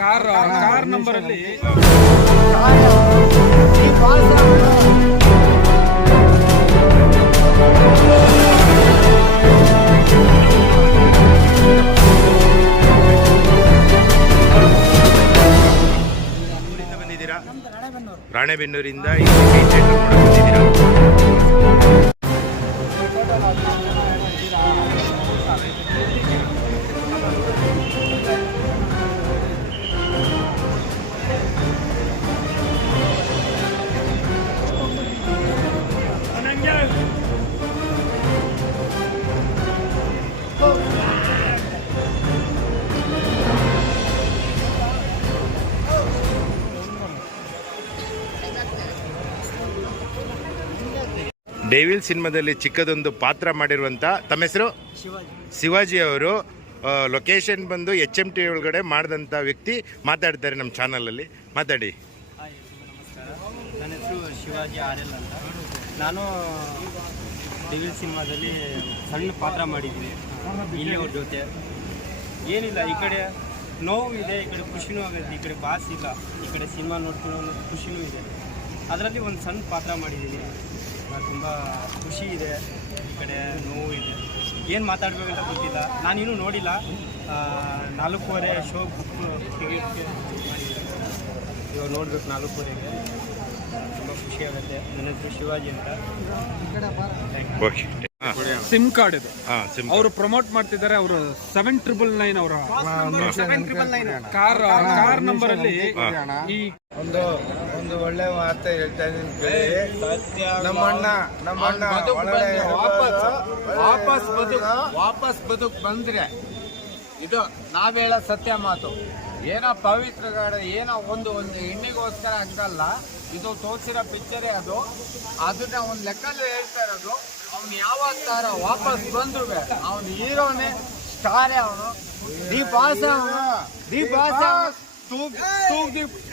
Car number ಅಲ್ಲಿ ಬಂದಿದ್ದೀರಾ? ರಾಣೆಬೆನ್ನೂರಿಂದ ಇಲ್ಲಿ ಮೈನ್ ಥಿಯೇಟರ್ ಬಂದಿದ್ದೀರಾ? ಡೇವಿಲ್ ಸಿನಿಮಾದಲ್ಲಿ ಚಿಕ್ಕದೊಂದು ಪಾತ್ರ ಮಾಡಿರುವಂಥ ತಮ್ಮ ಹೆಸರು ಶಿವಾಜಿ ಅವರು ಲೊಕೇಶನ್ ಬಂದು HMT ಒಳಗಡೆ ಮಾಡಿದಂಥ ವ್ಯಕ್ತಿ ಮಾತಾಡ್ತಾರೆ ನಮ್ಮ ಚಾನಲಲ್ಲಿ. ಮಾತಾಡಿ. ನಮಸ್ಕಾರ, ನನ್ನ ಹೆಸರು ಶಿವಾಜಿ RL ಅಂತ. ನಾನು ಡೇವಿಲ್ ಸಿನಿಮಾದಲ್ಲಿ ಸಣ್ಣ ಪಾತ್ರ ಮಾಡಿದ್ದೀನಿ ಇಲ್ಲಿ ಅವ್ರ ಜೊತೆ. ಏನಿಲ್ಲ, ಈ ಕಡೆ ನೋವು ಇದೆ, ಈ ಕಡೆ ಖುಷಿನೂ ಆಗುತ್ತೆ. ಈ ಕಡೆ ಬಾಸ್ ಇಲ್ಲ, ಈ ಕಡೆ ಸಿನಿಮಾ ನೋಡ್ಕೊಳ್ಳೋ ಖುಷಿನೂ ಇದೆ. ಅದರಲ್ಲಿ ಒಂದು ಸಣ್ಣ ಪಾತ್ರ ಮಾಡಿದ್ದೀನಿ, ತುಂಬ ಖುಷಿ ಇದೆ. ಈ ಕಡೆ ನೋವು ಇದೆ, ಏನು ಮಾತಾಡಬೇಕಂತ ಗೊತ್ತಿಲ್ಲ. ನಾನಿನ್ನೂ ನೋಡಿಲ್ಲ. 4:15 ಶೋ ಬುಕ್ ಟಿಕೆಟ್ಗೆ ಮಾಡಿದ್ದೀನಿ. ಇವಾಗ ನೋಡ್ಬೇಕು 4:15ಗೆ. ತುಂಬ ಖುಷಿ ಆಗುತ್ತೆ. ನನ್ನ ಹೆಸರು ಶಿವಾಜಿ ಅಂತ. ಸಿಮ್ ಕಾರ್ಡ್ ಇದು ಅವರು ಪ್ರಮೋಟ್ ಮಾಡ್ತಿದ್ದಾರೆ. ಅವರು 799 ಅವರ ಕಾರ್ ನಂಬರ್ ಅಲ್ಲಿ ಈ ಒಂದು ಒಳ್ಳೆ ವಾರ್ತೆ ಹೇಳ್ತಾ ಇದ್ದೀನಿ ಕೇಳಿ. ನಮ್ಮಣ್ಣ ವಾಪಸ್ ಬದುಕು ಬಂದ್ರೆ ಇದು ನಾವೇಳ ಸತ್ಯ ಮಾತು. ಏನೋ ಪವಿತ್ರ ಗಾಡ ಏನೋ ಒಂದು ಹೆಣ್ಣಿಗೋಸ್ಕರ ಹಂಗಲ್ಲ, ಇದು ತೋರಿಸಿರೋ ಪಿಕ್ಚರೇ ಅದು. ಅದನ್ನ ಒಂದು ಲೆಕ್ಕದಲ್ಲಿ ಹೇಳ್ತಾ ಇರೋದು. ಅವ್ನು ಯಾವಾಗ ತರ ವಾಪಸ್ ಬಂದ್ರು ಅವನು ಹೀರೋನೇ, ಸ್ಟಾರೇ ಅವನು. ದೀಪಾಸ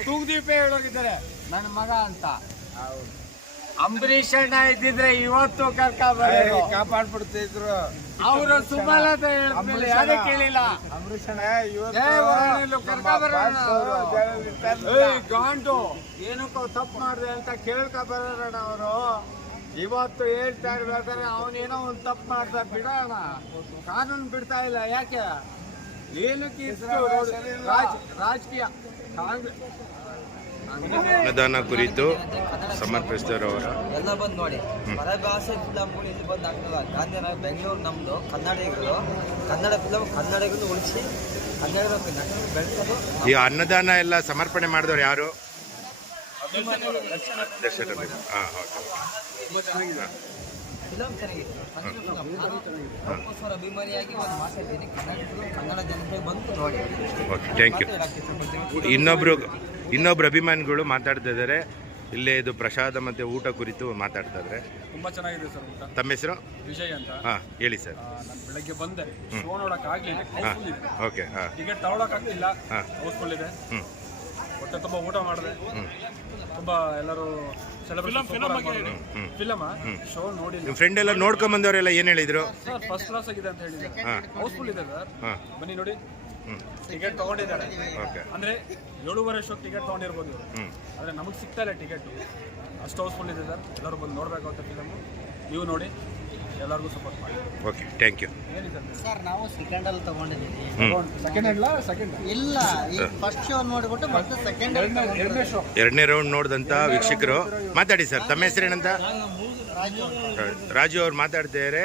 ತೂಗ್ದೀಪ ಹೇಳೋಗಿದ್ದಾರೆ ನನ್ನ ಮಗ ಅಂತ. ಅಂಬರೀಷ್ ಅಣ್ಣ ಇದ್ದಿದ್ರೆ ಇವತ್ತು ಕಾಪಾಡ್ಬಿಡ್ತಿದ್ರು. ಅವರು ಸುಮಲತಾ ಹೇಳಿದ್ಮೇಲೆ ಯಾರೇ ಕೇಳಿಲ್ಲ. ಅಂಬರೀಷ್ ಗಾಂಡು ಏನಕ್ಕೋ ತಪ್ಪು ಮಾಡಿದೆ ಅಂತ ಕೇಳ್ಕೊಬರೋಣ. ಅವರು ಇವತ್ತು ಹೇಳ್ತಾ ಇರ್ಬೇಕಾದ್ರೆ ಅವನೇನೋ ಒಂದು ತಪ್ಪು ಮಾಡ್ತಾ ಬಿಡೋಣ, ಕಾನೂನು ಬಿಡ್ತಾ ಇಲ್ಲ. ಯಾಕೆ ಏನಕ್ಕೆ ರಾಜಕೀಯ ಅನ್ನದಾನ ಕುರಿತು ಸಮರ್ಪಿಸಿದವರ ಎಲ್ಲ ಬಂದು ನೋಡಿ. ಹೊರಭಾಷೆ ಫಿಲಮ್ ಇಲ್ಲಿ ಬಂದು ಆಗ್ತದ. ಗಾಂಧಿನಗರ ಬೆಂಗಳೂರು ನಮ್ಮದು ಕನ್ನಡಿಗರು, ಕನ್ನಡ ಫಿಲಮ್ ಕನ್ನಡಿಗರು ಉಳಿಸಿ ಕನ್ನಡ ಬೆಳೆಸೋದು. ಈ ಅನ್ನದಾನ ಎಲ್ಲ ಸಮರ್ಪಣೆ ಮಾಡಿದವ್ರು ಯಾರು? ಫಿಲಮ್ ಚೆನ್ನಾಗಿದೆ. ಅಭಿಮಾನಿಯಾಗಿ ಒಂದು ಮಾತಾಡ್ತೀನಿ. ಕನ್ನಡಿಗರು ಕನ್ನಡ ಜನತೆ ಬಂದು ನೋಡಿ. Okay, thank you. ಇನ್ನೊಬ್ರು ಅಭಿಮಾನಿಗಳು ಮಾತಾಡ್ತಾ ಇದ್ದಾರೆ. ಇಲ್ಲೇ ಇದು ಪ್ರಸಾದ ಮತ್ತು ಊಟ ಕುರಿತು ಮಾತಾಡ್ತಾ ಇದ್ದಾರೆ. ತುಂಬಾ ಚೆನ್ನಾಗಿದೆ ಸರ್ ಊಟ. ತಮ್ಮ ಹೆಸರು? ವಿಜಯ್ ಅಂತ. ಹೇಳಿ ಸರ್. ನಾನು ಬೆಳಗ್ಗೆ ಬಂದೆ, ಶೋ ನೋಡಕ್ ಆಗ್ಲಿಲ್ಲ. ಓಕೆ. ಟಿಕೆಟ್ ತಗೊಳಕ್ ಆಗ್ತಿಲ್ಲ, ಹೌಸ್ಫುಲ್ ಇದೆ. ಹೊಟ್ಟೆ ತುಂಬ ಊಟ ಮಾಡಿದೆ. ತುಂಬಾ ಎಲ್ಲರೂ ಫಿಲಮ್ ಶೋ ನೋಡಿ. ನಿಮ್ಮ ಫ್ರೆಂಡ್ ಎಲ್ಲ ನೋಡ್ಕೊಂಡ್ ಬಂದವರೆಲ್ಲ ಏನ್ ಹೇಳಿದ್ರು? ಸರ್ ಫಸ್ಟ್ ಕ್ಲಾಸ್ ಆಗಿದೆ ಅಂತ ಹೇಳಿದ್ದಾರೆ. ಹೌಸ್ಫುಲ್ ಇದೆ ಸರ್, ಬನ್ನಿ ನೋಡಿ. ಟಿಕೆಟ್ ತಗೊಂಡಿದ್ದಾರೆ. ಅಂದ್ರೆ 7:30 ಶೋ ಟಿಕೆಟ್ ತಗೊಂಡಿರ್ಬೋದು, ಆದ್ರೆ ನಮಗೆ ಸಿಗ್ತಾ ಇಲ್ಲ ಟಿಕೆಟ್. ಅಷ್ಟು ಹೌಸ್ಫುಲ್ ಇದೆ ಸರ್. ಎಲ್ಲರೂ ಬಂದು ನೋಡ್ಬೇಕು ಅಂತ ಫಿಲಮ್. ನೀವು ನೋಡಿ, ಎಲ್ಲರಿಗೂ ಸಪೋರ್ಟ್ ಮಾಡಿ. Okay, thank you. ಸರ್ ನಾವು ಸೆಕೆಂಡ್ ಅಲ್ಲಿ ತಗೊಂಡಿದ್ದೀವಿ. ಸೆಕೆಂಡ್ ಇಲ್ಲ, ಫಸ್ಟ್ ಶೋ ನೋಡ್ಬಿಟ್ಟು ಮತ್ತೆ ಸೆಕೆಂಡ್ ಎರಡನೇ ರೌಂಡ್ ನೋಡಿದಂತ ವೀಕ್ಷಕರು ಮಾತಾಡಿ ಸರ್. ತಮ್ಮ ಹೆಸರೇನಂತ? ರಾಜು ಅವ್ರು ಮಾತಾಡ್ತಿದ್ದಾರೆ.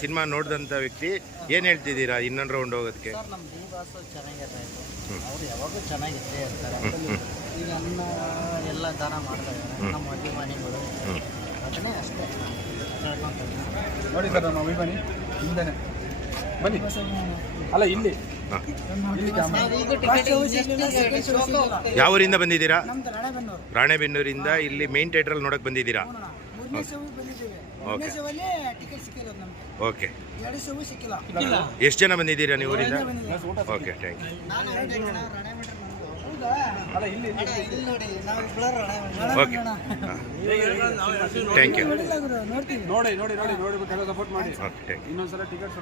ಸಿನಿಮಾ ನೋಡಿದಂಥ ವ್ಯಕ್ತಿ ಏನು ಹೇಳ್ತಿದ್ದೀರಾ ಇನ್ನೊಂದು ರೌಂಡ್ ಹೋಗೋದಕ್ಕೆ? ಸರ್ ನಮ್ಮ ದೀಪಾಸು ಚೆನ್ನಾಗಿದೆ. ಅವ್ರು ಯಾವಾಗೂ ಚೆನ್ನಾಗಿದ್ದೇ ಇರ್ತಾರೆ. ಈಗ ಅನ್ನ ಎಲ್ಲ ದಾನ ಮಾಡ್ತಾರೆ ನಮ್ಮ ಅಭಿಮಾನಿಗಳು. ಅದನ್ನೇ ಅಷ್ಟೇ ನೋಡಿ ಸರ್, ನಮ್ಮ ಅಭಿಮಾನಿ ಹಿಂದೆನೆ ಬನ್ನಿ. ಅಲ್ಲ ಇಲ್ಲಿ ಯಾವ ಊರಿಂದ ಬಂದಿದ್ದೀರಾ? ರಾಣೆಬೆನ್ನೂರಿಂದ ಇಲ್ಲಿ ಮೇನ್ ಥಿಯೇಟ್ರಲ್ಲಿ ನೋಡಕ್ ಬಂದಿದ್ದೀರಾ? ಓಕೆ. ಎಷ್ಟು ಜನ ಬಂದಿದ್ದೀರಾ ನೀವು ಊರಿಂದ? Okay, thank you. Okay, thank you. ನೋಡಿ ಸಪೋರ್ಟ್ ಮಾಡಿ. Okay, thank you. ಇನ್ನೊಂದ್ಸಲ ಟಿಕೆಟ್